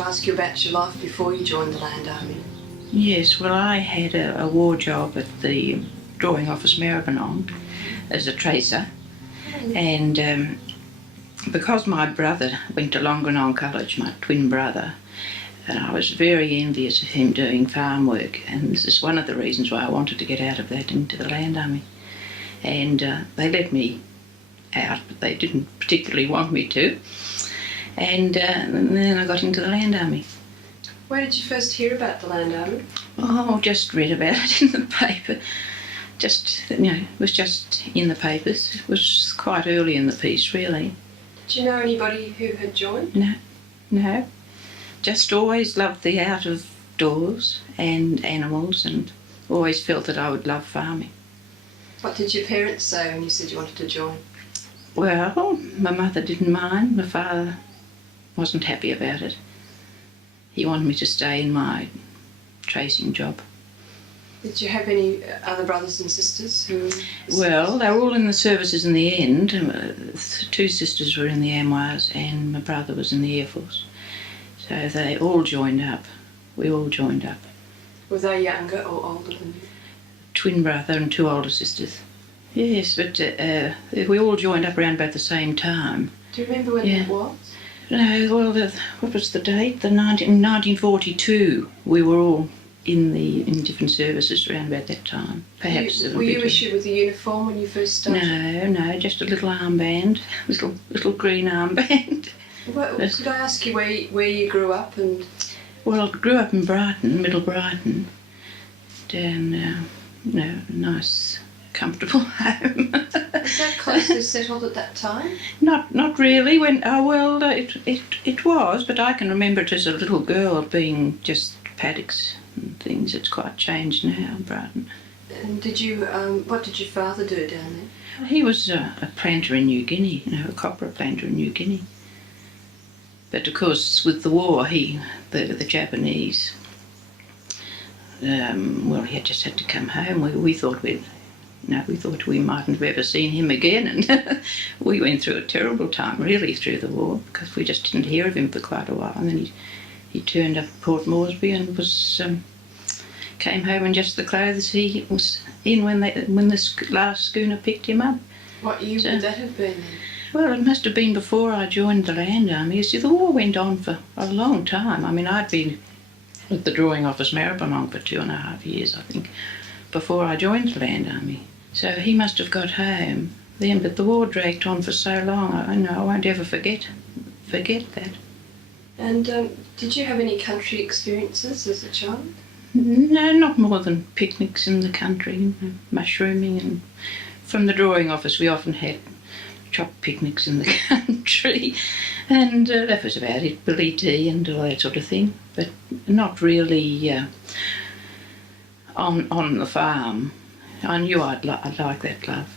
to ask you about your life before you joined the Land Army. Yes, well, I had a war job at the drawing office Maribyrnong as a tracer, and because my brother went to Longanong College, my twin brother, and I was very envious of him doing farm work, and this is one of the reasons why I wanted to get out of that into the Land Army. And they let me out, but they didn't particularly want me to, and then I got into the Land Army. Where did you first hear about the Land Army? Oh, just read about it in the paper. Just, it was just in the papers. It was quite early in the piece, really. Did you know anybody who had joined? No. Just always loved the out of doors and animals, and always felt that I would love farming. What did your parents say when you said you wanted to join? Well, my mother didn't mind. My father wasn't happy about it. He wanted me to stay in my tracing job. Did you have any other brothers and sisters who... Well, they were all in the services in the end. Two sisters were in the Amwars and my brother was in the Air Force. So they all joined up. We all joined up. Were they younger or older than you? Twin brother and two older sisters. Yes, but we all joined up around about the same time. Do you remember when that was? No, well, what was the date? 1942. We were all in different services around about that time. Perhaps. Were you issued with a uniform when you first started? No, just a little armband, little green armband. Well, could I ask you where you grew up? Well, I grew up in Brighton, Middle Brighton, down, nice, comfortable home. Was that closely settled at that time? Not really. It was, but I can remember it as a little girl being just paddocks and things. It's quite changed now in Brighton. And what did your father do down there? He was a planter in New Guinea, a copra planter in New Guinea. But of course, with the war, the Japanese, he had just had to come home. We thought we mightn't have ever seen him again, and we went through a terrible time, really, through the war, because we just didn't hear of him for quite a while. And then he turned up at Port Moresby and came home in just the clothes he was in when this last schooner picked him up. What year would that have been then? Well, it must have been before I joined the Land Army. You see, the war went on for a long time. I mean, I'd been at the drawing office Maribyrnong for 2.5 years, I think, before I joined the Land Army. So he must have got home then, but the war dragged on for so long. I know I won't ever forget that. And did you have any country experiences as a child? No, not more than picnics in the country, mushrooming, and from the drawing office we often had chopped picnics in the country, and that was about it, billy tea and all that sort of thing, but not really on the farm. I knew I'd like that love.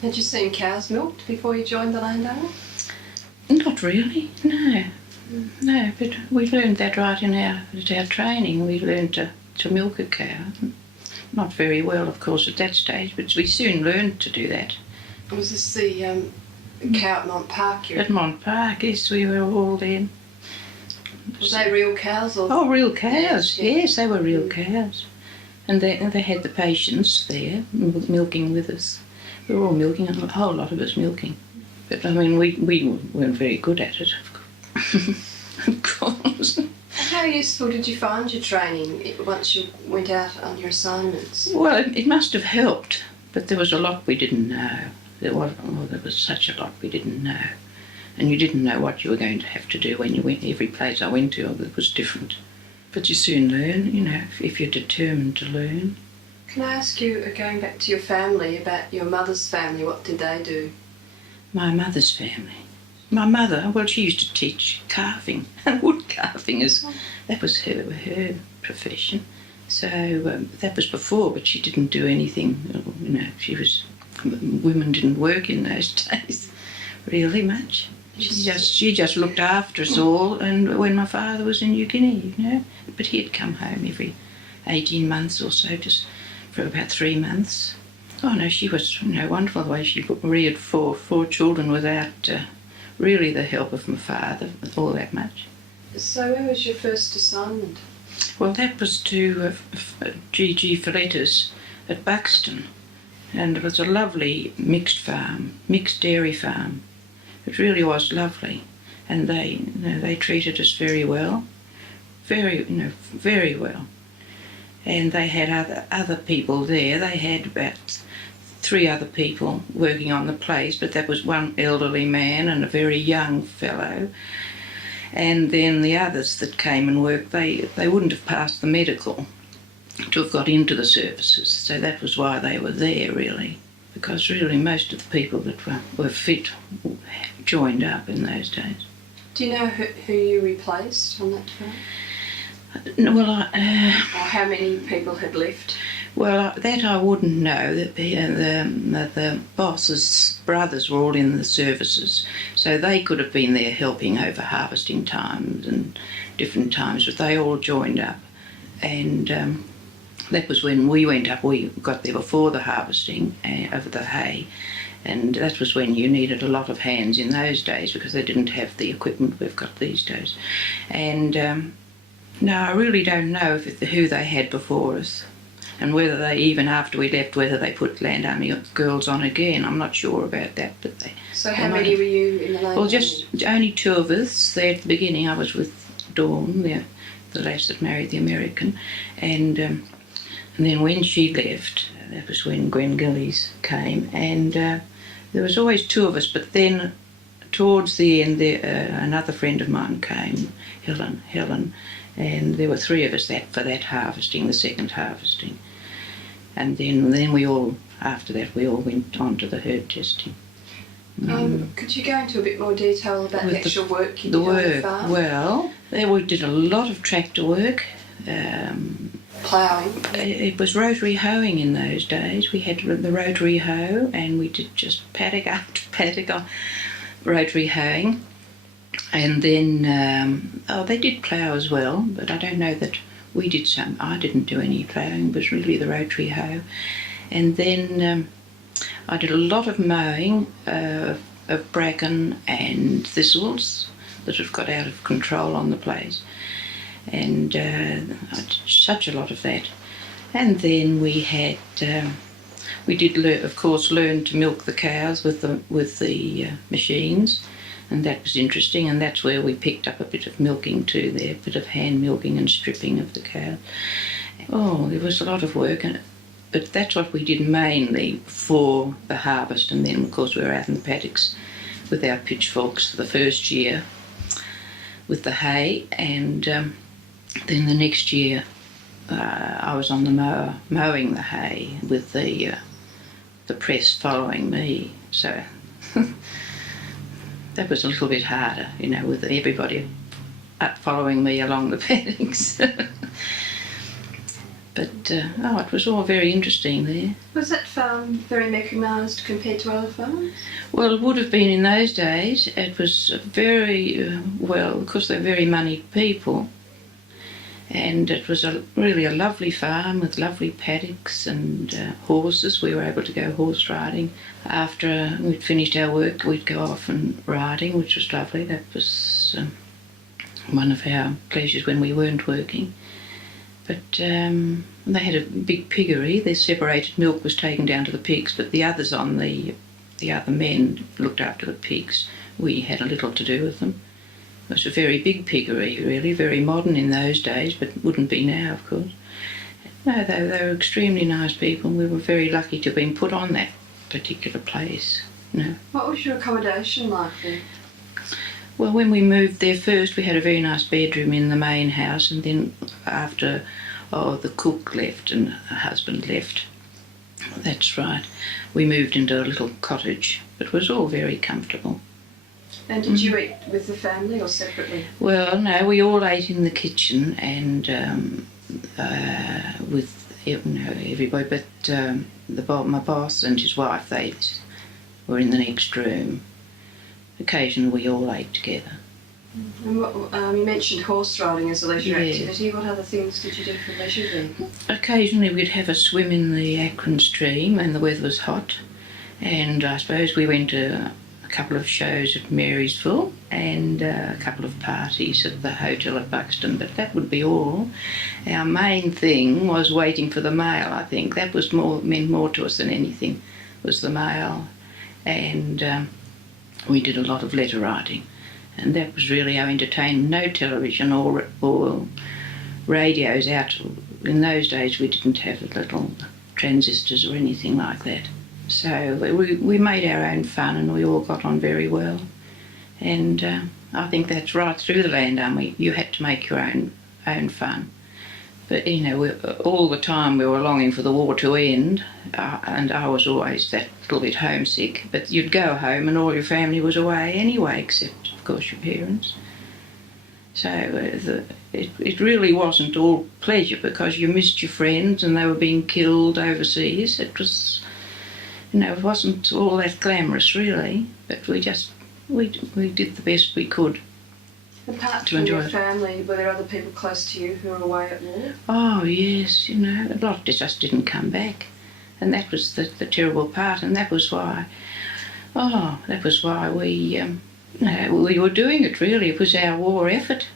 Had you seen cows milked before you joined the Land Army? Not really, no, but we learned that right at our training. We learned to milk a cow. Not very well, of course, at that stage, but we soon learned to do that. Was this the cow at Mont Park? At Mont Park, yes, we were all there. Were they real cows? Or? Oh, real cows, yes, they were real cows. And they had the patients there milking with us. We were all milking, a whole lot of us milking. But, I mean, we weren't very good at it, of course. How useful did you find your training once you went out on your assignments? Well, it must have helped, but there was a lot we didn't know. There was such a lot we didn't know. And you didn't know what you were going to have to do when you went. Every place I went to, it was different. But you soon learn, if you're determined to learn. Can I ask you, going back to your family, about your mother's family, what did they do? My mother's family? My mother, well, she used to teach carving, wood carving, that was her profession. So that was before, but she didn't do anything, women didn't work in those days really much. She just looked after us all, and when my father was in New Guinea, but he'd come home every 18 months or so, just for about 3 months. Oh no, she was wonderful the way she reared four children without really the help of my father all that much. So where was your first assignment? Well, that was to GGFolettas at Buxton, and it was a lovely mixed farm, mixed dairy farm. It really was lovely, and they treated us very well, very well. And they had other people there. They had about 3 other people working on the place, but that was one elderly man and a very young fellow. And then the others that came and worked, they wouldn't have passed the medical to have got into the services. So that was why they were there, really, because really most of the people that were fit joined up in those days. Do you know who you replaced on that farm? Well, or how many people had left? Well, that I wouldn't know. The boss's brothers were all in the services, so they could have been there helping over harvesting times and different times, but they all joined up. And that was when we went up. We got there before the harvesting of the hay, and that was when you needed a lot of hands in those days because they didn't have the equipment we've got these days. And no, I really don't know who they had before us, and whether they, even after we left, whether they put Land Army girls on again. I'm not sure about that, but they... So how many were you in the Land Army? Well, just only 2 of us. There at the beginning I was with Dawn, the lass that married the American, and then when she left, that was when Gwen Gillies came, and there was always 2 of us, but then towards the end another friend of mine came, Helen, and there were 3 of us for that harvesting, the second harvesting. And then we all, after that, we all went on to the herd testing. Could you go into a bit more detail about the actual work you did on the farm? Well, we did a lot of tractor work. Ploughing? It was rotary hoeing in those days. We had the rotary hoe, and we did just paddock after paddock on rotary hoeing. And then, they did plough as well, but I don't know that we did some. I didn't do any ploughing, it was really the rotary hoe. And then I did a lot of mowing of bracken and thistles that have got out of control on the place. And I did such a lot of that. And then we had, we did, of course, learn to milk the cows with the machines. And that was interesting, and that's where we picked up a bit of milking too there, a bit of hand milking and stripping of the cow. Oh, there was a lot of work, but that's what we did mainly for the harvest, and then of course we were out in the paddocks with our pitchforks for the first year with the hay, and then the next year I was on the mower mowing the hay with the press following me, so... That was a little bit harder, with everybody following me along the paddocks. But, it was all very interesting there. Was that farm very mechanised compared to other farms? Well, it would have been in those days. It was very, because they're very moneyed people. And it was really a lovely farm with lovely paddocks and horses. We were able to go horse riding. After we'd finished our work, we'd go off and riding, which was lovely. That was one of our pleasures when we weren't working. But they had a big piggery. Their separated milk was taken down to the pigs, but the others the other men looked after the pigs. We had a little to do with them. It was a very big piggery, really, very modern in those days, but wouldn't be now, of course. No, they were extremely nice people. We were very lucky to have been put on that particular place. What was your accommodation like there? Well, when we moved there first, we had a very nice bedroom in the main house, and then after the cook left and her husband left, that's right, we moved into a little cottage. It was all very comfortable. And did you eat with the family or separately? Well, no, we all ate in the kitchen and with everybody, but my boss and his wife, they were in the next room. Occasionally we all ate together. And what, you mentioned horse riding as a leisure activity. What other things did you do for leisure then? Occasionally we'd have a swim in the Acheron stream, and the weather was hot, and I suppose we went to a couple of shows at Marysville and a couple of parties at the hotel at Buxton, but that would be all. Our main thing was waiting for the mail, I think. That was meant more to us than anything, was the mail. And we did a lot of letter writing, and that was really our entertainment. No television or radios out. In those days we didn't have little transistors or anything like that. So we made our own fun, and we all got on very well. And I think that's right through the Land Army. You had to make your own fun. But, you know, all the time we were longing for the war to end, and I was always that little bit homesick. But you'd go home and all your family was away anyway, except, of course, your parents. So it really wasn't all pleasure, because you missed your friends and they were being killed overseas. It was, you know, it wasn't all that glamorous, really. But we did the best we could. Apart from your family, were there other people close to you who were away at war? Oh yes, you know, a lot just didn't come back, and that was the terrible part, and that was why. Oh, that was why we were doing it. Really, it was our war effort,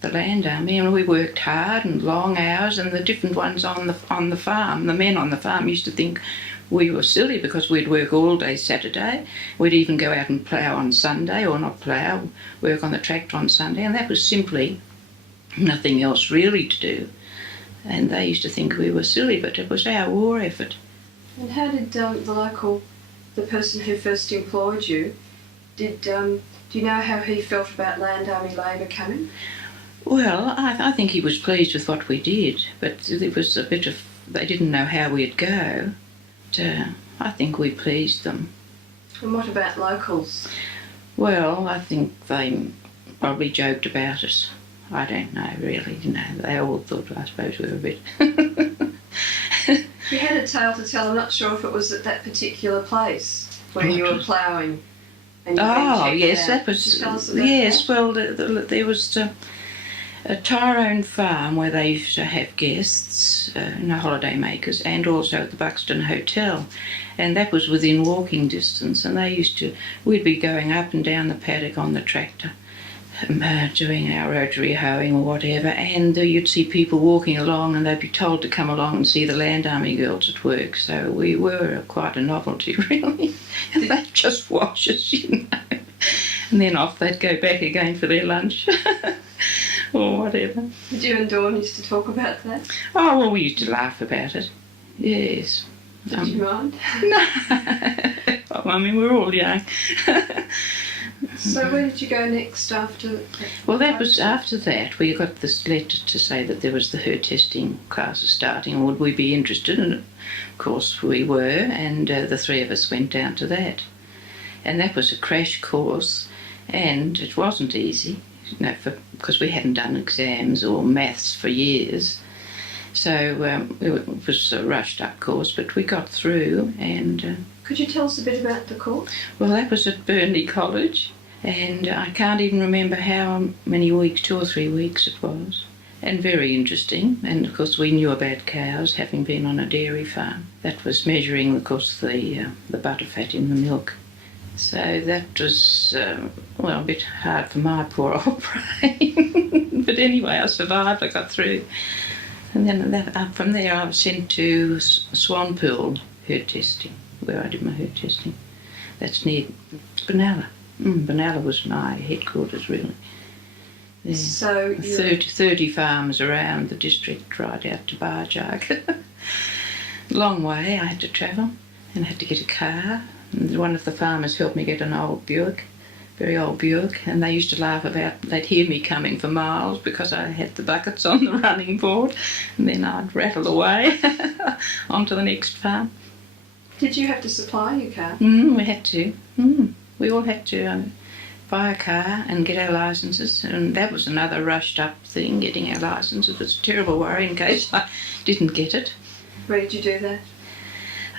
the Land Army, and we worked hard and long hours. And the different ones on the farm, the men on the farm used to think we were silly because we'd work all day Saturday. We'd even go out and plough on Sunday, or not plough, work on the tractor on Sunday, and that was simply nothing else really to do. And they used to think we were silly, but it was our war effort. And how did the person who first employed you, do you know how he felt about Land Army labour coming? Well, I think he was pleased with what we did, but it was a bit of, they didn't know how we'd go. I think we pleased them. And what about locals? Well, I think they probably joked about us. I don't know, really. You know, they all thought, I suppose, we were a bit... You had a tale to tell. I'm not sure if it was at that particular place when you were ploughing. And you yes, that was... Yes, that? Well, there was... a Tyrone farm where they used to have guests, holiday makers, and also at the Buxton Hotel, and that was within walking distance. And we'd be going up and down the paddock on the tractor, doing our rotary hoeing or whatever, and you'd see people walking along, and they'd be told to come along and see the Land Army girls at work. So we were quite a novelty, really. And they'd just watch us, you know, and then off they'd go back again for their lunch. Or whatever. Did you and Dawn used to talk about that? Oh, well, we used to laugh about it. Yes. Did you mind? No. Well, I mean, we were all young. So where did you go next after that? Well, that was after that. We got this letter to say that there was the her testing classes starting, and would we be interested? And of course we were, and the three of us went down to that. And that was a crash course, and it wasn't easy. Because we hadn't done exams or maths for years. So it was a rushed up course, but we got through. And could you tell us a bit about the course? Well, that was at Burnley College, and I can't even remember how many weeks, 2 or 3 weeks it was. And very interesting. And of course we knew about cows, having been on a dairy farm. That was measuring, of course, the butter fat in the milk. So that was, a bit hard for my poor old brain. But anyway, I survived, I got through. And then from there I was sent to Swanpool herd testing, where I did my herd testing. That's near Benalla. Benalla was my headquarters, really. There. So 30 farms around the district, right out to Barjak. Long way I had to travel, and I had to get a car. And one of the farmers helped me get an old Buick, very old Buick, and they used to laugh about, they'd hear me coming for miles because I had the buckets on the running board, and then I'd rattle away onto the next farm. Did you have to supply your car? We had to. We all had to buy a car and get our licences, and that was another rushed up thing, getting our licence. It was a terrible worry in case I didn't get it. Where did you do that?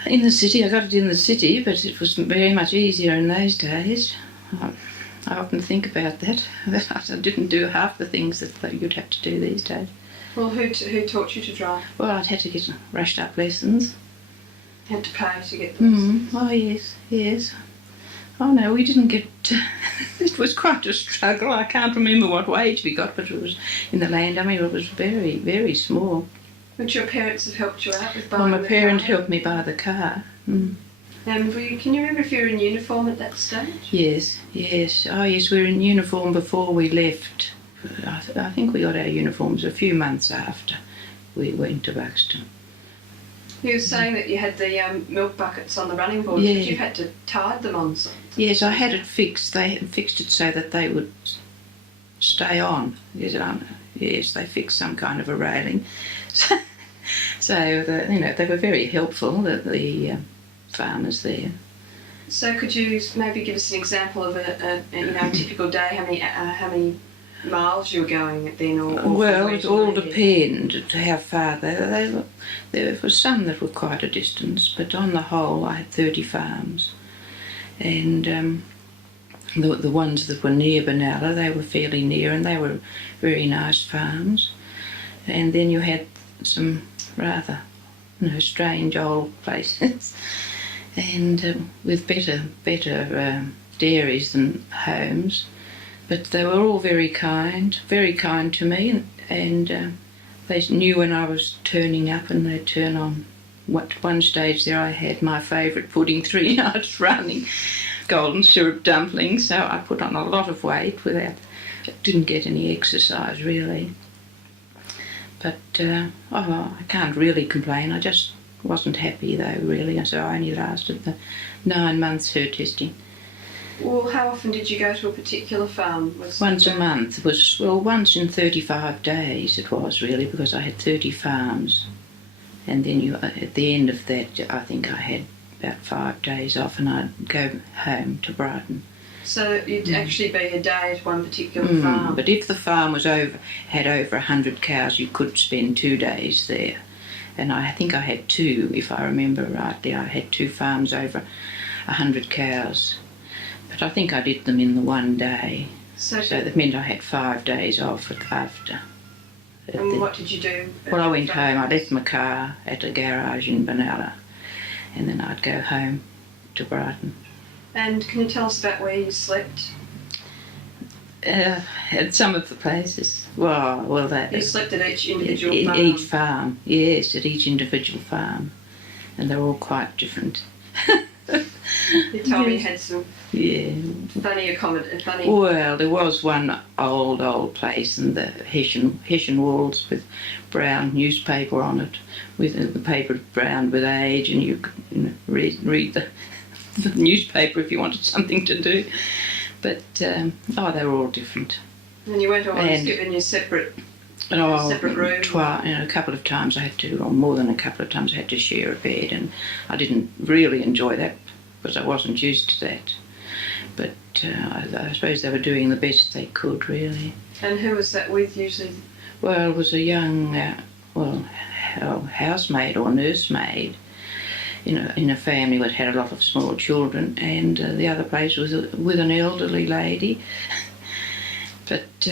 In the city. I got it in the city, but it was very much easier in those days. I often think about that I didn't do half the things that you'd have to do these days. Well, who taught you to drive? Well, I'd had to get rushed up lessons. You had to pay to get the lessons? Oh, yes. Oh no, we didn't get... it was quite a struggle. I can't remember what wage we got, but it was in the land. I mean, it was very, very small. Would your parents have helped you out with Well, buying my the parent car? helped me buy the car. Mm. And can you remember if you were in uniform at that stage? Yes, yes. Oh yes, we were in uniform before we left. I think we got our uniforms a few months after we went to Buxton. You were saying that you had the milk buckets on the running board, Yeah. but you had to tide them on something. Yes, I had it fixed. They had fixed it so that they would stay on. Yes, they fixed some kind of a railing. So they were very helpful, the farmers there. So could you maybe give us an example of a typical day? How many miles you were going then, or Well, from it all where to where? depended how far they were. There were some that were quite a distance, but on the whole I had 30 farms. And the ones that were near Benalla, they were fairly near, and they were very nice farms. And then you had some rather strange old places, and with better dairies than homes. But they were all very kind to me, and they knew when I was turning up, and they'd turn on. At one stage there I had my favourite pudding 3 nights running, golden syrup dumplings, so I put on a lot of weight didn't get any exercise really. But I can't really complain. I just wasn't happy though really, so I only lasted the 9 months herd testing. Well, how often did you go to a particular farm? Once a month. It was, well, once in 35 days it was really, because I had 30 farms. And then at the end of that, I think I had about 5 days off, and I'd go home to Brighton. So you'd actually be a day at one particular farm. But if the farm had over 100 cows, you could spend 2 days there. And I think I had 2, if I remember rightly. I had 2 farms over 100 cows. But I think I did them in the one day. So that meant I had 5 days off after. And what did you do? Well, I went home. I left my car at a garage in Benalla, and then I'd go home to Brighton. And can you tell us about where you slept? At some of the places. Well, that You slept at each individual farm? Each farm, yes, at each individual farm. And they're all quite different. You told me you had some funny funny... Well, there was one old place, and the Hessian walls with brown newspaper on it, with the paper brown with age, and you could read the newspaper if you wanted something to do. But, they were all different. And you weren't always given your separate room? A couple of times I had to, or more than a couple of times I had to share a bed, and I didn't really enjoy that because I wasn't used to that. But I suppose they were doing the best they could, really. And who was that with usually? Well, it was a young, housemaid or nursemaid in a family that had a lot of small children, and the other place was with an elderly lady. But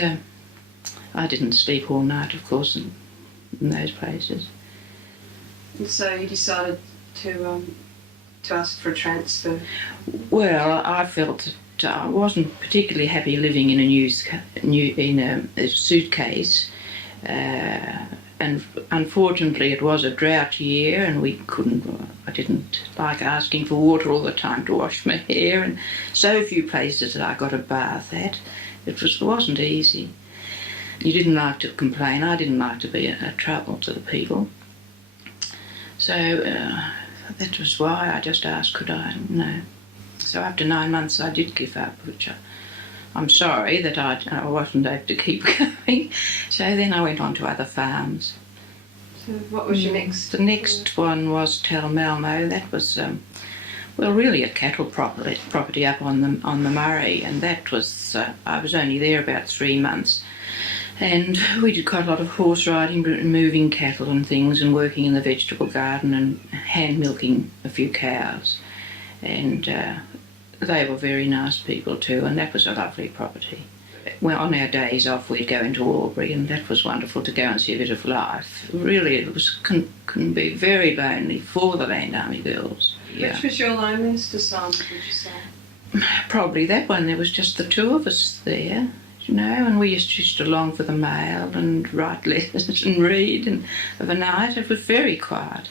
I didn't sleep all night, of course, in those places. And so you decided to ask for a transfer? Well, I felt that I wasn't particularly happy living in a suitcase, and unfortunately it was a drought year, and I didn't like asking for water all the time to wash my hair, and so few places that I got a bath at. It wasn't easy. You didn't like to complain. I didn't like to be a trouble to the people. So that was why I just asked, could I? No. So after 9 months I did give up, which I'm sorry that I wasn't able to keep going. So then I went on to other farms. So what was your next? The next one was Talmalmo. That was, really a cattle property up on the Murray, and that was, I was only there about 3 months. And we did quite a lot of horse riding, moving cattle and things, and working in the vegetable garden and hand milking a few cows. And they were very nice people too, and that was a lovely property. Well, on our days off we'd go into Albury, and that was wonderful to go and see a bit of life. Really, it can be very lonely for the Land Army girls. Which was your loneliness assignment, would you say? Probably that one. There was just the two of us there, you know, and we used to long for the mail and write letters and read, and of a night it was very quiet.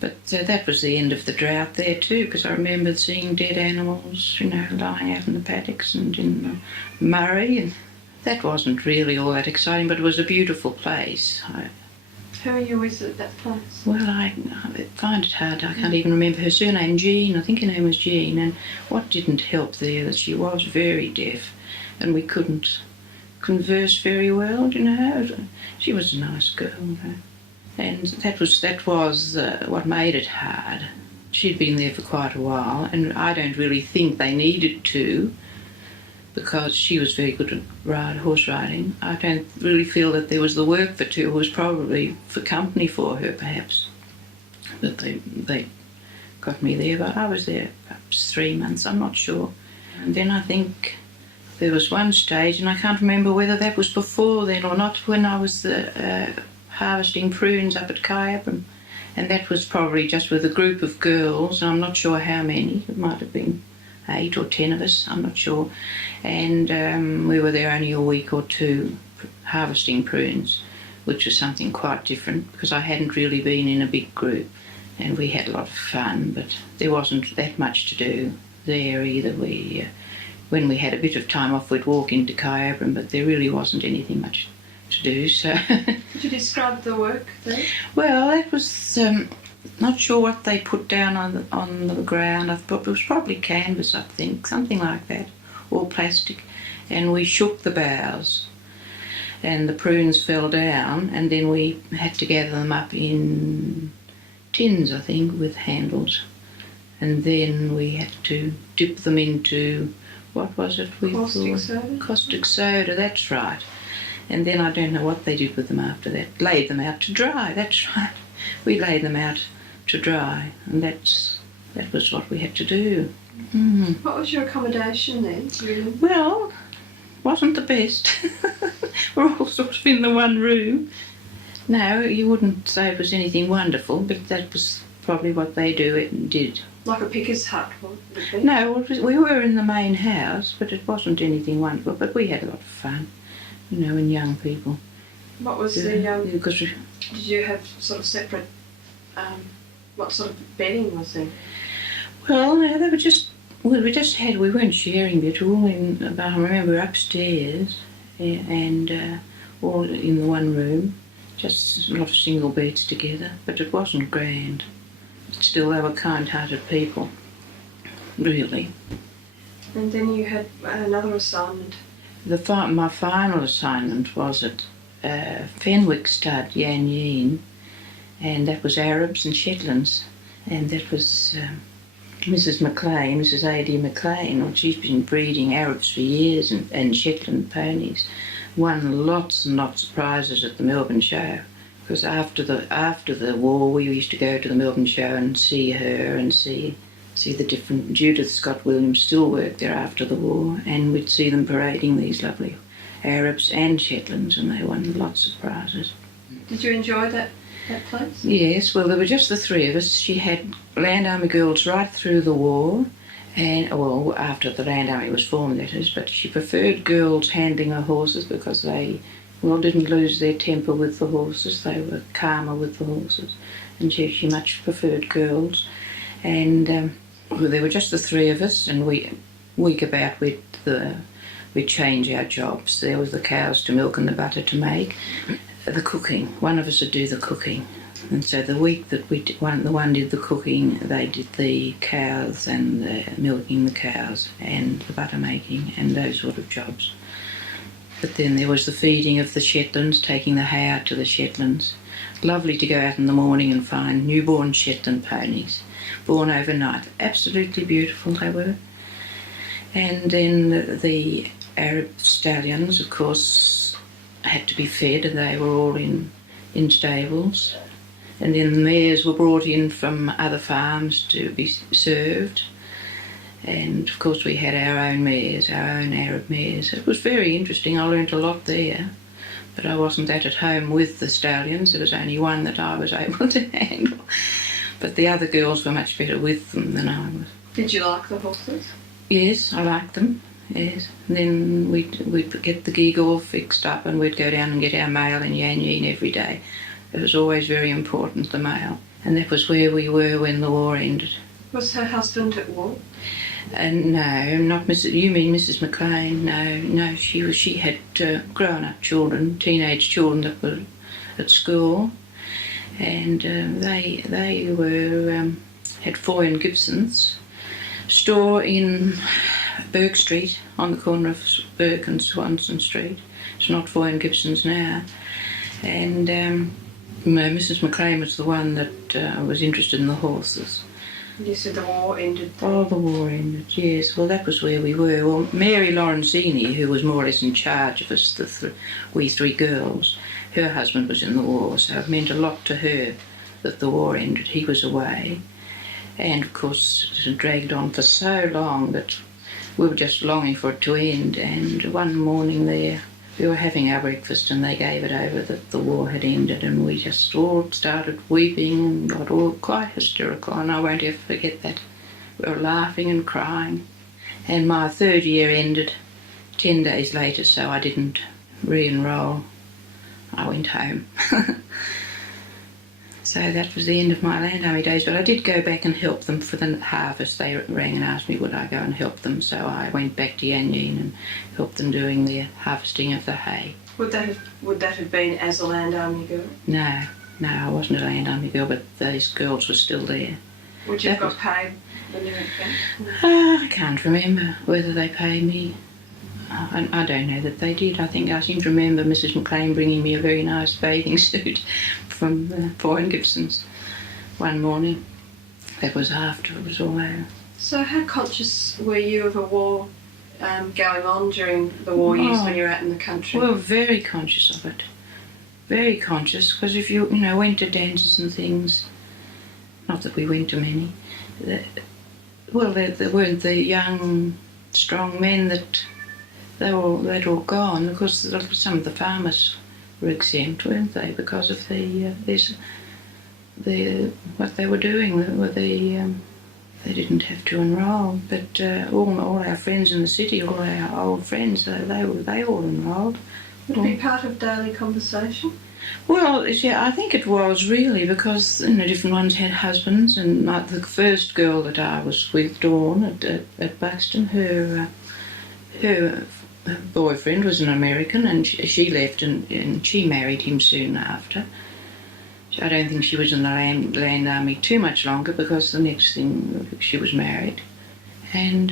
But that was the end of the drought there too, because I remember seeing dead animals, you know, lying out in the paddocks and in the Murray, and that wasn't really all that exciting, but it was a beautiful place. Who are you with at that place? Well, I find it hard. I can't even remember her surname, Jean. I think her name was Jean. And what didn't help there that she was very deaf, and we couldn't converse very well, you know. She was a nice girl, though. And that was what made it hard. She'd been there for quite a while, and I don't really think they needed to, because she was very good at horse riding. I don't really feel that there was the work for two. It was probably for company for her, perhaps. But they got me there, but I was there perhaps 3 months, I'm not sure. And then I think there was one stage, and I can't remember whether that was before then or not, when I was harvesting prunes up at Kyabram. And that was probably just with a group of girls, and I'm not sure how many. It might have been 8 or 10 of us, I'm not sure. And we were there only a week or two harvesting prunes, which was something quite different, because I hadn't really been in a big group. And we had a lot of fun, but there wasn't that much to do there either. When we had a bit of time off, we'd walk into Kyabram, but there really wasn't anything much to do. So could you describe the work there? Well, that was not sure what they put down on the ground. It was probably canvas, I think, something like that, or plastic. And we shook the boughs, and the prunes fell down, and then we had to gather them up in tins, I think, with handles. And then we had to dip them into, what was it? Caustic soda? Caustic soda, that's right. And then I don't know what they did with them after that. Laid them out to dry, that's right. We laid them out to dry, and that was what we had to do. Mm. What was your accommodation then? Really? Well, wasn't the best. We're all sort of in the one room. No, you wouldn't say it was anything wonderful, but that was probably what they did. Like a picker's hut, would it be? No, we were in the main house, but it wasn't anything wonderful. But we had a lot of fun, you know, and young people. What was because did you have sort of separate, what sort of bedding was there? Well, no, they were just, we weren't sharing at all. I remember we were upstairs, and all in the one room, just a lot of single beds together, but it wasn't grand. Still, they were kind-hearted people, really. And then you had another assignment. My final assignment was at Fenwick Stud Yan Yean, and that was Arabs and Shetlands, and that was Mrs. A. D.Maclean. Well, she's been breeding Arabs for years and Shetland ponies. Won lots and lots of prizes at the Melbourne show, because after the war we used to go to the Melbourne show and see her and see the different. Judith Scott Williams still worked there after the war, and we'd see them parading these lovely Arabs and Shetlands, and they won lots of prizes. Did you enjoy that place? Yes, well, there were just the three of us. She had Land Army girls right through the war, and, well, after the Land Army was formed, that is, but she preferred girls handling her horses because they, well, didn't lose their temper with the horses. They were calmer with the horses, and she much preferred girls. And well, there were just the three of us, and week about we'd change our jobs. There was the cows to milk and the butter to make. The cooking, one of us would do the cooking, and so the week that the one did the cooking, they did the cows and the milking the cows and the butter making and those sort of jobs. But then there was the feeding of the Shetlands, taking the hay out to the Shetlands. Lovely to go out in the morning and find newborn Shetland ponies, born overnight. Absolutely beautiful they were. And then the Arab stallions, of course, had to be fed, and they were all in stables. And then the mares were brought in from other farms to be served. And of course we had our own mares, our own Arab mares. It was very interesting. I learnt a lot there, but I wasn't at home with the stallions. There was only one that I was able to handle. But the other girls were much better with them than I was. Did you like the horses? Yes, I liked them. Yes. And then we'd get the gig all fixed up and we'd go down and get our mail in Yan Yean every day. It was always very important, the mail. And that was where we were when the war ended. Was her husband at war? No, not Mrs. You mean Mrs. McLean? No. She had grown-up children, teenage children that were at school, and they were had Foy and Gibson's store in Burke Street on the corner of Burke and Swanson Street. It's not Foy and Gibson's now, and Mrs. McLean was the one that was interested in the horses. You said the war ended. Oh, the war ended, yes. Well, that was where we were. Well, Mary Lorenzini, who was more or less in charge of us, we three girls, her husband was in the war, so it meant a lot to her that the war ended. He was away. And, of course, it had dragged on for so long that we were just longing for it to end. And one morning there, we were having our breakfast and they gave it over that the war had ended, and we just all started weeping and got all quite hysterical, and I won't ever forget that. We were laughing and crying. And my third year ended 10 days later, so I didn't re-enroll. I went home. So that was the end of my Land Army days, but I did go back and help them for the harvest. They rang and asked me would I go and help them, so I went back to Yan Yean and helped them doing the harvesting of the hay. Would that have been as a Land Army girl? No, I wasn't a Land Army girl, but those girls were still there. Would you have got paid when you went back? I can't remember whether they paid me. I don't know that they did. I seem to remember Mrs. McLean bringing me a very nice bathing suit from Foy and Gibson's one morning. That was after it was all over. So how conscious were you of a war going on during the war years when you were out in the country? Well, very conscious of it. Very conscious, because if you went to dances and things, not that we went to many, there weren't the young, strong men that they'd all gone, because some of the farmers were exempt, weren't they, because of what they were doing. They didn't have to enrol, but all our friends in the city, all our old friends, they all enrolled. Would it be part of daily conversation? Well, yeah, I think it was really, because different ones had husbands, and the first girl that I was with, Dawn at Buxton, her boyfriend was an American, and she left and she married him soon after. I don't think she was in the Land Army too much longer, because the next thing she was married. And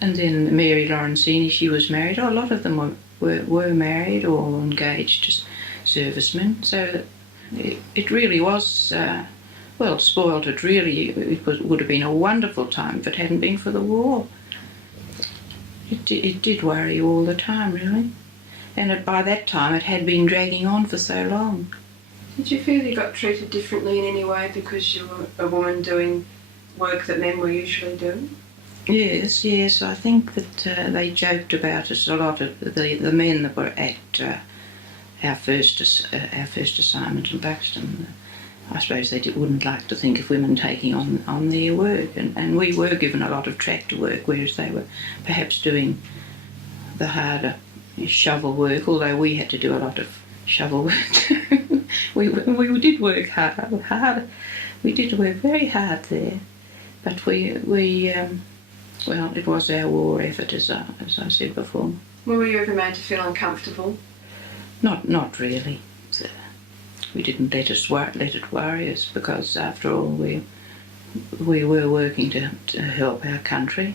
then Mary Lorenzini, she was married. A lot of them were married or engaged as servicemen. So it really was, spoiled it really. Would have been a wonderful time if it hadn't been for the war. It did worry you all the time, really. And by that time it had been dragging on for so long. Did you feel you got treated differently in any way because you were a woman doing work that men were usually doing? Yes. I think that they joked about us a lot, of the men that were at our first assignment in Buxton. I suppose they wouldn't like to think of women taking on their work, and we were given a lot of tractor work, whereas they were perhaps doing the harder shovel work, although we had to do a lot of shovel work too. we did work hard. We did work very hard there, but it was our war effort, as I said before. Were you ever made to feel uncomfortable? Not really. We didn't let it worry us, because after all we were working to help our country.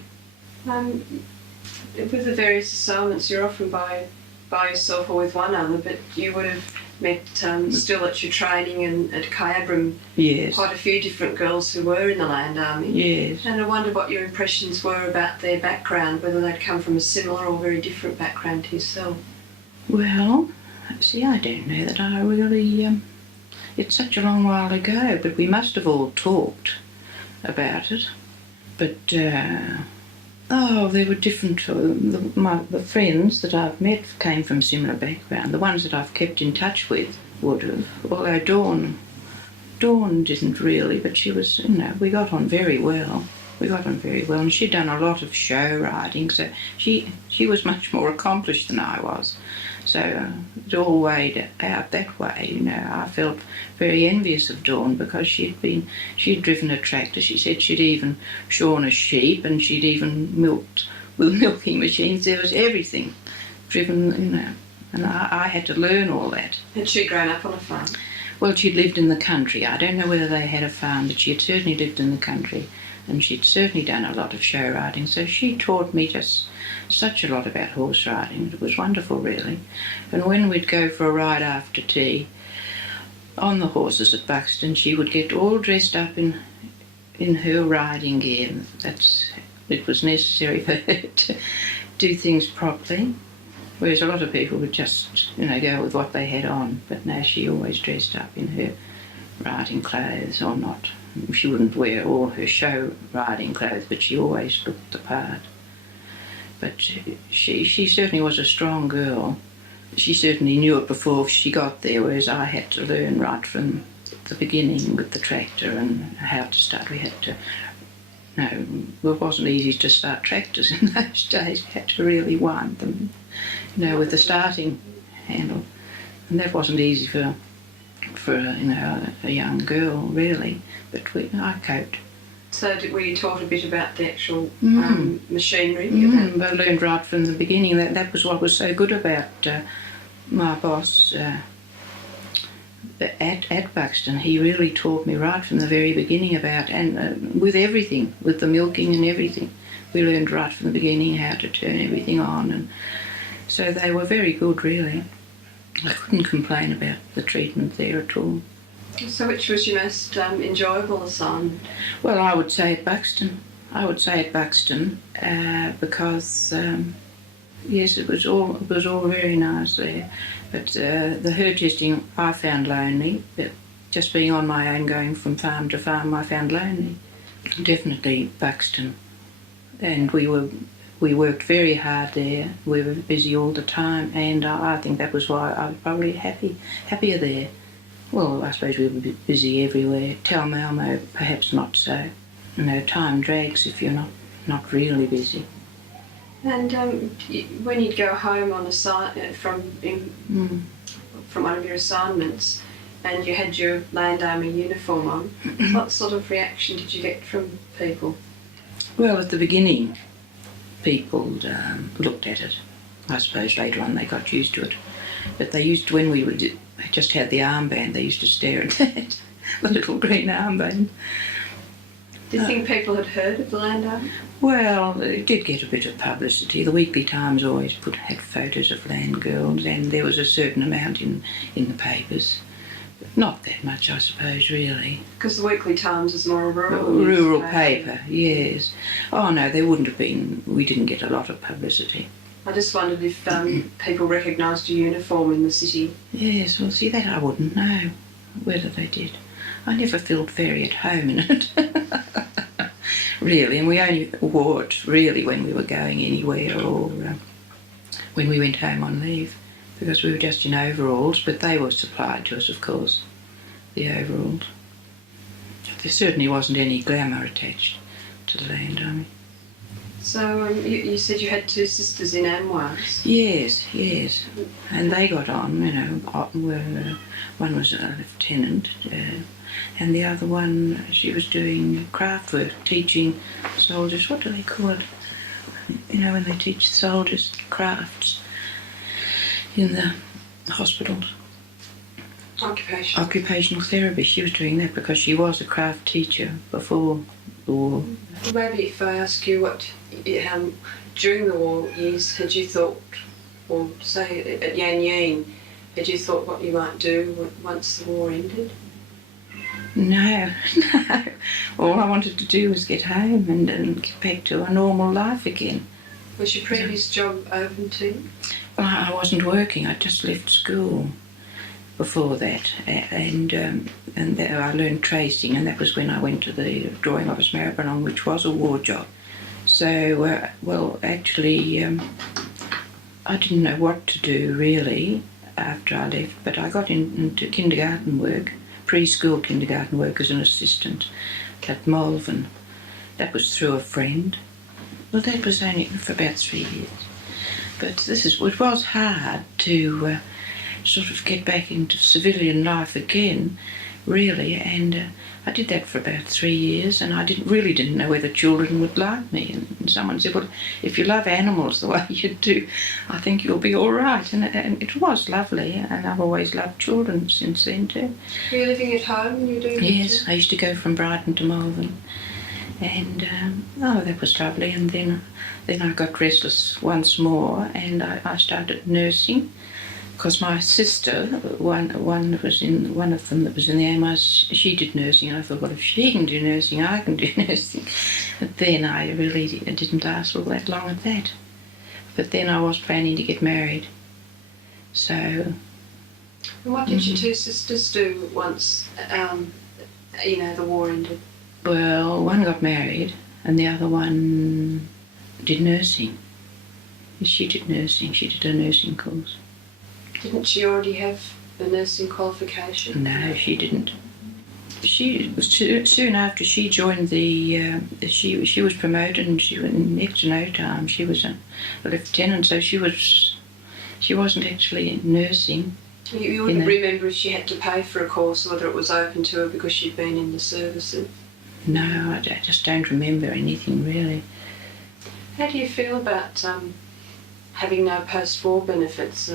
With the various assignments, you're often by yourself or with one other, but you would have met still at your training and at Kyabram, yes, quite a few different girls who were in the Land Army. Yes. And I wonder what your impressions were about their background, whether they'd come from a similar or very different background to yourself. Well, see, I don't know that I really... it's such a long while ago, but we must have all talked about it. But, there were different... the friends that I've met came from similar background. The ones that I've kept in touch with would have. Although Dawn didn't really, but she was, we got on very well. We got on very well, and she'd done a lot of show riding, so she was much more accomplished than I was. So it all weighed out that way, you know. I felt very envious of Dawn because she'd driven a tractor. She said she'd even shorn a sheep, and she'd even milked with milking machines. There was everything driven, you know, and I had to learn all that. Had she grown up on a farm? Well, she'd lived in the country. I don't know whether they had a farm, but she had certainly lived in the country, and she'd certainly done a lot of show riding. So she taught me just such a lot about horse riding. It was wonderful, really. And when we'd go for a ride after tea on the horses at Buxton, she would get all dressed up in her riding gear. It was necessary for her to do things properly. Whereas a lot of people would just, you know, go with what they had on. But no, she always dressed up in her riding clothes, or not. She wouldn't wear all her show riding clothes, but she always looked the part. But she certainly was a strong girl. She certainly knew it before she got there, whereas I had to learn right from the beginning with the tractor and how to start. We had to... No, it wasn't easy to start tractors in those days. We had to really wind them, you know, with the starting handle. And that wasn't easy for you know, a young girl, really. But I coped. So were you taught a bit about the actual machinery? I learned right from the beginning. That was what was so good about my boss at Buxton. He really taught me right from the very beginning about, and with everything, with the milking and everything. We learned right from the beginning how to turn everything on, and so they were very good, really. I couldn't complain about the treatment there at all. So which was your most enjoyable assignment? Well, I would say at Buxton. Because yes, it was all very nice there. But the herd testing I found lonely. But just being on my own, going from farm to farm, I found lonely. Definitely Buxton. And we worked very hard there. We were busy all the time, and I think that was why I was probably happier there. Well, I suppose we were busy everywhere. Talmalmo, perhaps not so. You know, time drags if you're not really busy. And when you'd go home on from one of your assignments, and you had your Land Army uniform on, what sort of reaction did you get from people? Well, at the beginning, people looked at it. I suppose later on they got used to it. But they used to, when we just had the armband, they used to stare at that, the little green armband. Do you think people had heard of the Land Army? Well, it did get a bit of publicity. The Weekly Times always had photos of land girls, and there was a certain amount in the papers. Not that much, I suppose, really. Because the Weekly Times is more a rural paper, yes. Oh no, there wouldn't have been. We didn't get a lot of publicity. I just wondered if people recognised your uniform in the city. Yes, well, see, that I wouldn't know whether they did. I never felt very at home in it, really, and we only wore it really when we were going anywhere or when we went home on leave, because we were just in overalls, but they were supplied to us, of course, the overalls. There certainly wasn't any glamour attached to the Land Army. So you said you had two sisters in Amwars? Yes. And they got on, you know. One was a lieutenant, and the other one, she was doing craft work, teaching soldiers, what do they call it? You know, when they teach soldiers crafts in the hospitals. Occupational therapy. She was doing that because she was a craft teacher before the war. Maybe if I ask you during the war years, had you thought, or say at Yan Yean, had you thought what you might do once the war ended? No. All I wanted to do was get home and get back to a normal life again. Was your previous job open to you? Well, I wasn't working. I just left school before that, and I learned tracing, and that was when I went to the drawing office Maribyrnong, which was a war job. So, well, actually, I didn't know what to do really after I left, but I got into kindergarten work, preschool kindergarten work as an assistant at Malvern. That was through a friend. Well, that was only for about 3 years. But it was hard to sort of get back into civilian life again, really, and I did that for about 3 years, and I didn't know whether children would like me. And someone said, well, if you love animals the way you do, I think you'll be all right. And it was lovely, and I've always loved children since then too. Were you living at home when you were doing that? Yes, I used to go from Brighton to Malvern, and that was lovely. And then I got restless once more, and I started nursing. Because my sister, one of them that was in the AMIs, she did nursing, and I thought, well, if she can do nursing, I can do nursing. But then I really didn't last all that long at that. But then I was planning to get married. So. And what did your two sisters do once, the war ended? Well, one got married, and the other one did nursing. She did nursing. She did a nursing course. Didn't she already have a nursing qualification? No, she didn't. She was soon after she joined the. She was promoted, and she went next to no time. She was a lieutenant, so she wasn't actually nursing. You wouldn't remember if she had to pay for a course, or whether it was open to her because she'd been in the services? No, I just don't remember anything really. How do you feel about having no post-war benefits?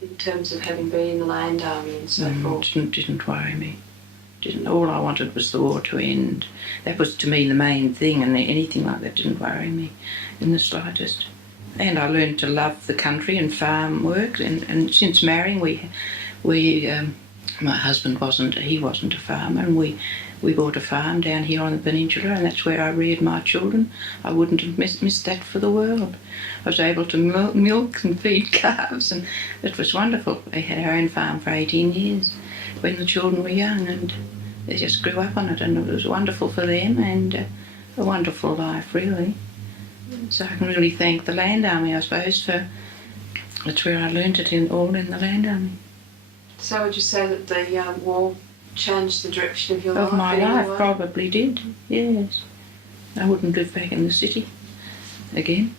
In terms of having been in the land army and so forth? It didn't worry me. All I wanted was the war to end. That was to me the main thing, and anything like that didn't worry me in the slightest. And I learned to love the country and farm work, and since marrying my husband wasn't a farmer, and we bought a farm down here on the peninsula, and that's where I reared my children. I wouldn't have missed that for the world. I was able to milk and feed calves, and it was wonderful. We had our own farm for 18 years when the children were young, and they just grew up on it, and it was wonderful for them, and a wonderful life, really. So I can really thank the Land Army, I suppose, that's where I learnt it all in the Land Army. So would you say that the war changed the direction of your life? Of my life, probably did, yes. I wouldn't live back in the city again.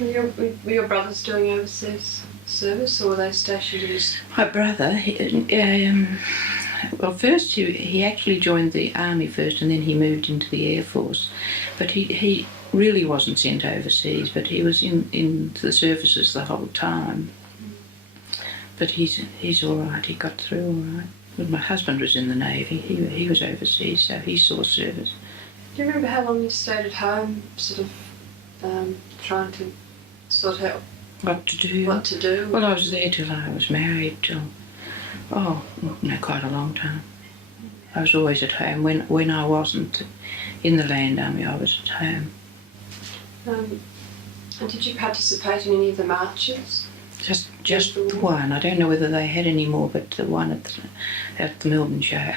Were your brothers doing overseas service, or were they stationed in this? My brother, well, first he actually joined the army first, and then he moved into the Air Force. But he really wasn't sent overseas, but he was in the services the whole time. But he's all right. He got through all right. But my husband was in the Navy. He was overseas, so he saw service. Do you remember how long you stayed at home, sort of trying to sort out what to do? Well, I was there till I was married, quite a long time. I was always at home. When I wasn't in the Land Army, I was at home. And did you participate in any of the marches? Just the one. I don't know whether they had any more, but the one at the Melbourne show.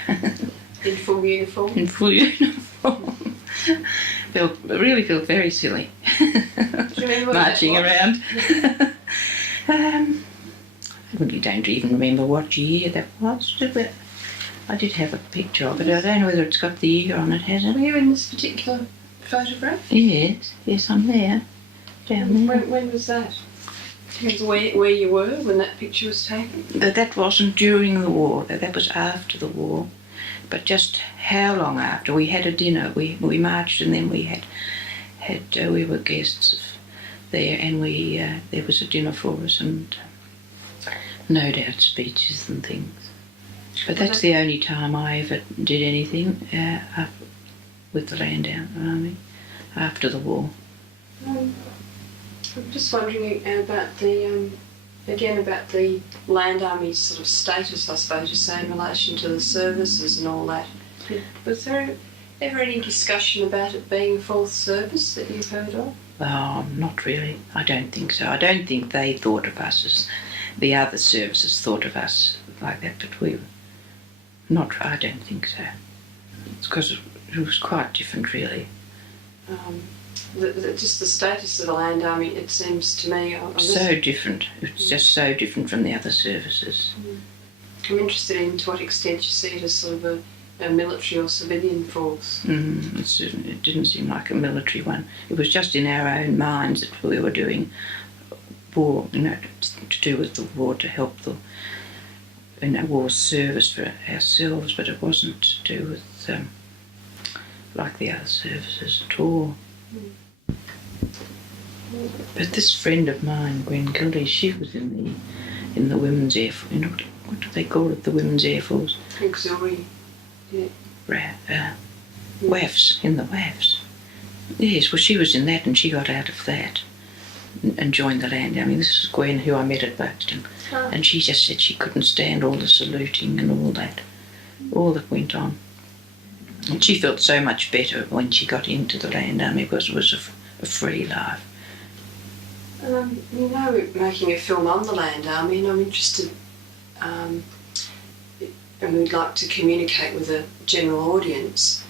In full uniform? In full uniform. Really felt very silly. Do you remember marching around. I really don't even remember what year that was, but I did have a picture of it. I don't know whether it's got the year on it, has it? Were you in this particular photograph? Yes, I'm there. Down there. When was that? Where you were when that picture was taken? That wasn't during the war. That was after the war. But just how long after? We had a dinner. We marched, and then we we were guests there, and there was a dinner for us, and no doubt speeches and things. But that's the only time I ever did anything with the Land Army after the war. I'm just wondering about the Land Army's sort of status, I suppose you say, in relation to the services and all that. Was there ever any discussion about it being a fourth service that you've heard of? Oh, not really. I don't think so. I don't think they thought of us as the other services thought of us like that, but we were not. I don't think so. It's because it was quite different, really. Just the status of the Land Army, it seems to me... So different. It's just so different from the other services. I'm interested in to what extent you see it as sort of a military or civilian force. It didn't seem like a military one. It was just in our own minds that we were doing war, to do with the war, to help the war service for ourselves, but it wasn't to do with like the other services at all. But this friend of mine, Gwen Gildy, she was in the Women's Air Force. What do they call it? The Women's Air Force. Auxiliary. Yeah. WAFs, in the WAFs. Yes, well, she was in that, and she got out of that and joined the Land Army. This is Gwen, who I met at Buxton, and she just said she couldn't stand all the saluting and all that went on. And she felt so much better when she got into the Land Army because it was a free life. Making a film on the Land Army, and I'm interested, and we'd like to communicate with a general audience.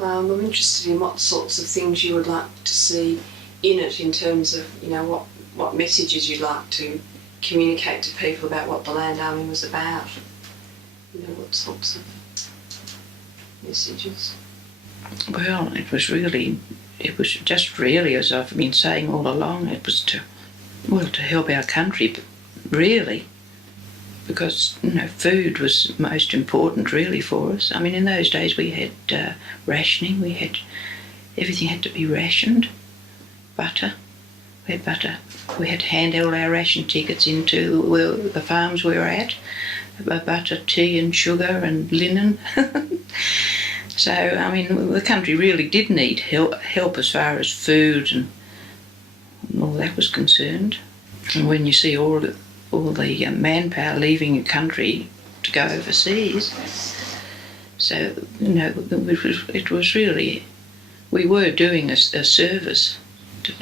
I'm interested in what sorts of things you would like to see in it, in terms of, what messages you'd like to communicate to people about what the Land Army was about. What sorts of messages? Well, it was just really, as I've been saying all along, it was to help our country, really, because, food was most important really for us. I mean, in those days we had rationing, everything had to be rationed. Butter, we had to hand all our ration tickets into the farms we were at, butter, tea and sugar and linen. So, I mean, the country really did need help as far as food and all that was concerned. And when you see all the manpower leaving your country to go overseas, so, it was really, we were doing a service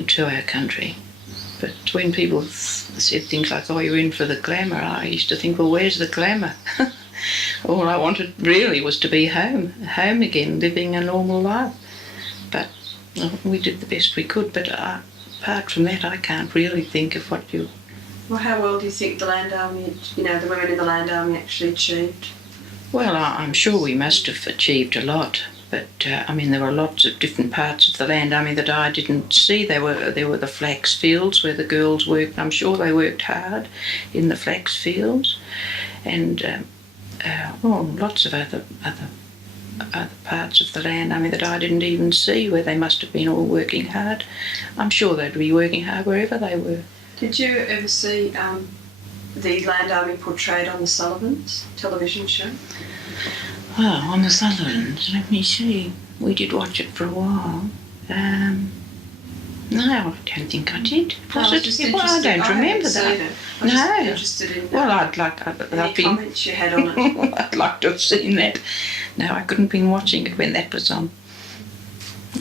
to our country. But when people said things like, "Oh, you're in for the glamour," I used to think, well, where's the glamour? All I wanted really was to be home again, living a normal life. But we did the best we could. But apart from that, I can't really think of what you... Well, how well do you think the Land Army, the women in the Land Army actually achieved? Well, I'm sure we must have achieved a lot. But, there were lots of different parts of the Land Army that I didn't see. There were the flax fields where the girls worked. I'm sure they worked hard in the flax fields. And... lots of other parts of the Land Army that I didn't even see, where they must have been all working hard. I'm sure they'd be working hard wherever they were. Did you ever see the Land Army portrayed on the Sullivans television show? Well, on the Sullivans, let me see. We did watch it for a while. No, I don't think I did. I don't remember that. I was just interested in well, any comments you had on it. I'd like to have seen that. No, I couldn't have been watching it when that was on.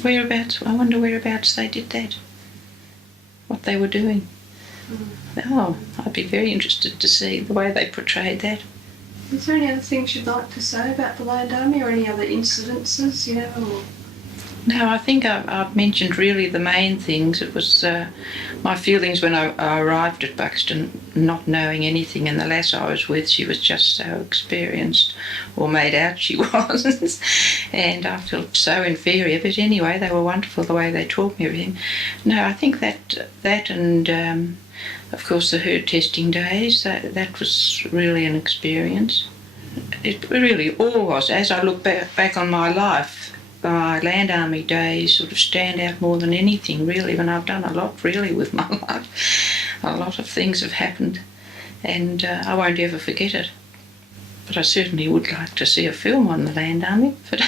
Whereabouts? I wonder whereabouts they did that. What they were doing. Oh, I'd be very interested to see the way they portrayed that. Is there any other things you'd like to say about the Land Army, or any other incidences, or... No, I think I've mentioned really the main things. It was my feelings when I arrived at Buxton, not knowing anything, and the lass I was with, she was just so experienced, or made out she was, and I felt so inferior. But anyway, they were wonderful the way they taught me everything. No, I think that and of course the herd testing days, that was really an experience. It really all was. As I look back on my life, my Land Army days sort of stand out more than anything, really, when I've done a lot, really, with my life. A lot of things have happened, and I won't ever forget it. But I certainly would like to see a film on the Land Army. But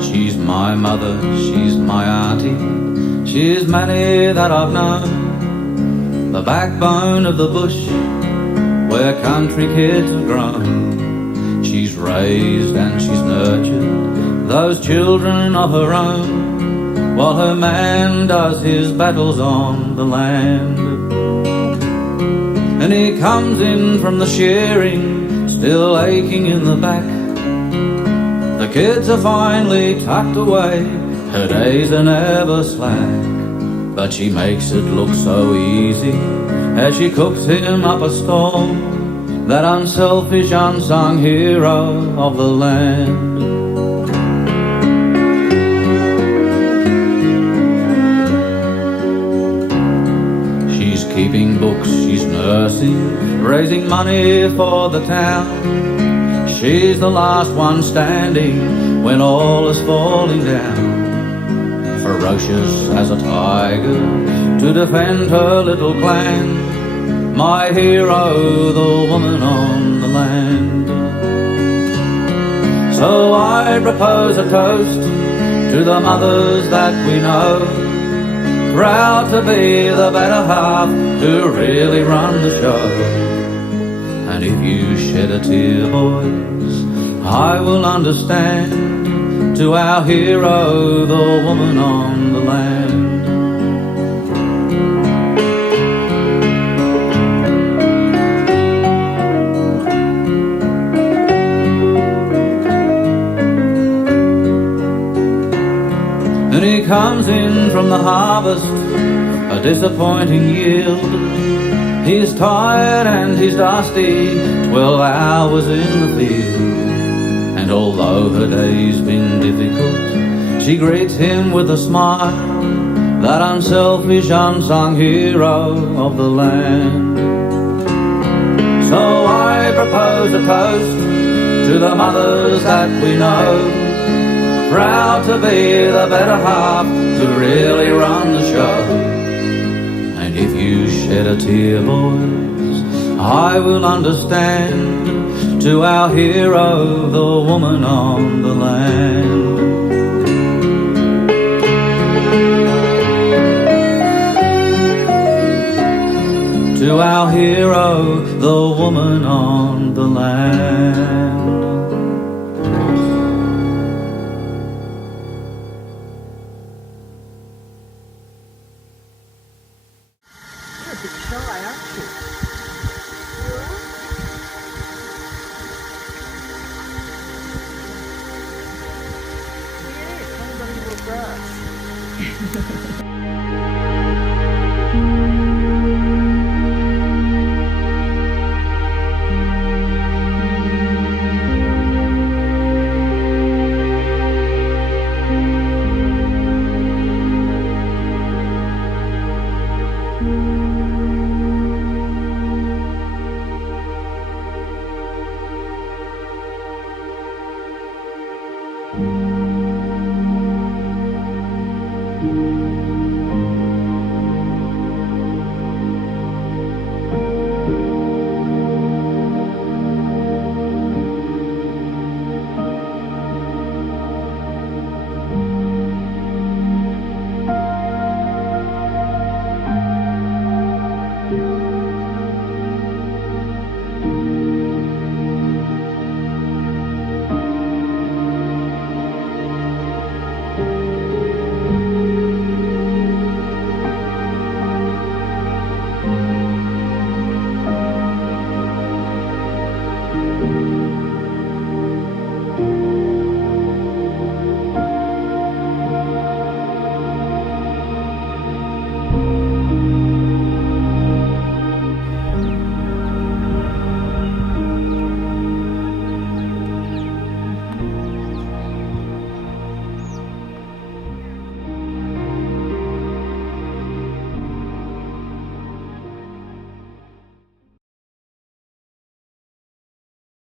She's my mother, she's my auntie, she's many that I've known. The backbone of the bush, where country kids have grown. She's raised and she's nurtured those children of her own, while her man does his battles on the land. And he comes in from the shearing, still aching in the back. The kids are finally tucked away, her days are never slack. But she makes it look so easy as she cooked him up a storm, that unselfish, unsung hero of the land. She's keeping books, she's nursing, raising money for the town. She's the last one standing when all is falling down, ferocious as a tiger to defend her little clan. My hero, the woman on the land. So I propose a toast to the mothers that we know, proud to be the better half who really run the show. And if you shed a tear, boys, I will understand, to our hero, the woman on the land. And he comes in from the harvest, a disappointing yield. He's tired and he's dusty, 12 hours in the field. And although her day's been difficult, she greets him with a smile, that unselfish, unsung hero of the land. So I propose a toast to the mothers that we know, proud to be the better half to really run the show. And if you shed a tear, boys, I will understand, to our hero, the woman on the land. To our hero, the woman on the land.